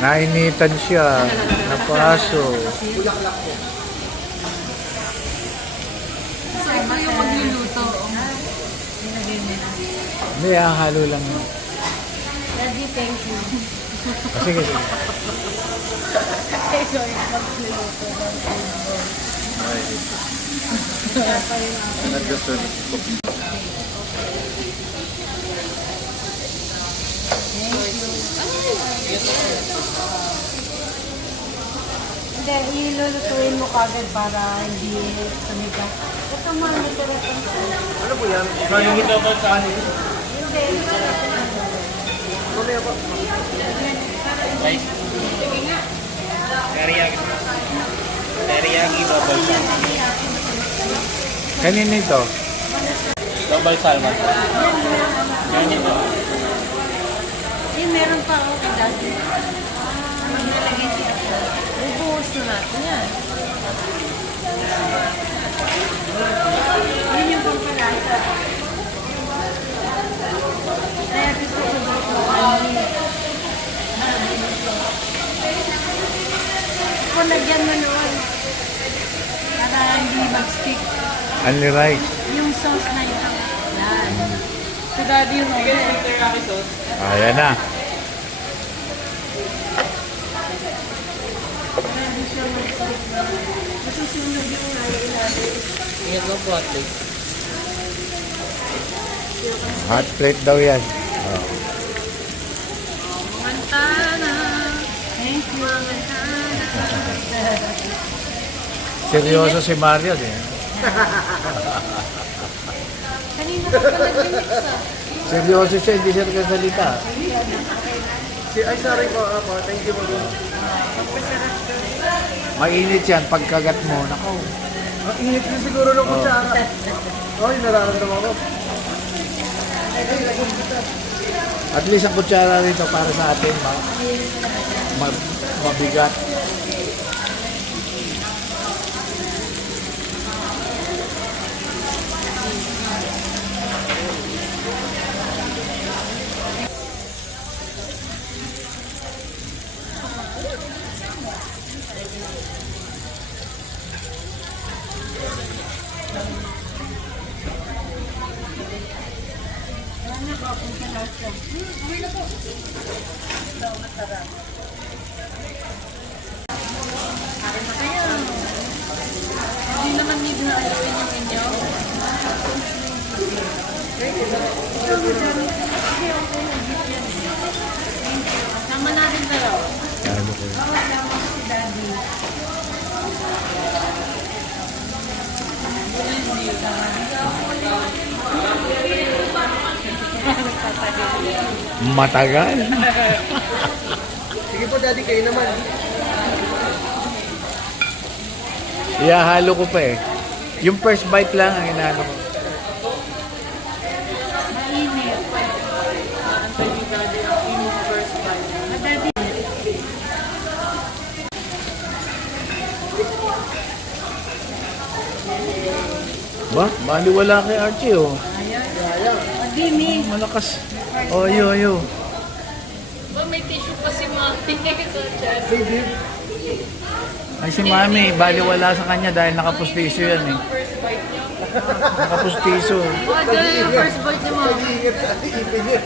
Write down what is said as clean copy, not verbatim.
Nainitan siya. Napaso. Bulaklak po. So, ito yung magluluto. Hindi, halo lang. Daddy, thank you. Sige, sige. Ito yung magluluto. Hindi, ilulutuin mo kagad para hindi sumigaw. Ito mo, natira pa. Ano po yan? Hindi. Mamaya po. Teriyaki double salmon. Kanina ito. Double salmon. Yan ito. Meron pa ako kay Daddy. Nalagay siya. Bubuhos na natin yan. Yun yung pampalasa. Kaya gusto ko dito. Kung lagyan mo noon, para hindi mag-stick. Only rice. Yung sauce na yun. Yan. Si Daddy yung Teriyaki sauce. Ayan na. masusunod yung nailalim. Yan lang po ate. Hot plate daw yan. Oh. Mantana. Thank you. Seryoso si Mario eh. Kanina ka pa nag-mix ah. Seryoso siya, hindi siya nagkasalita. Ay, sorry po. Thank you po. Mainit yan pagkagat mo. Nako. Ang init na siguro ng kutsara. Ay, nararamdaman ko. At least ang kutsara rito para sa atin mabigat. Hindi naman need na ayuin yung inyo. Sama natin tayo. Ano ko? Sama si Daddy. Matagal. Sige po, Daddy, kayo naman. Ihahalo ko pa eh. Yung first bite lang ang inaano ko. Mainit. Antay ni Daddy ang init first bite. Daddy. Ba? Bali wala kay Archie oh. Dini. Malakas. Oh, yo. Ba may tissue pa si Mati. Baby. Ay si Mami, bali wala sa kanya dahil nakapustiso yan eh. First bite niyo. Nakapustiso. Wag yung first bite ni Mami. Ingat sa ipin niya.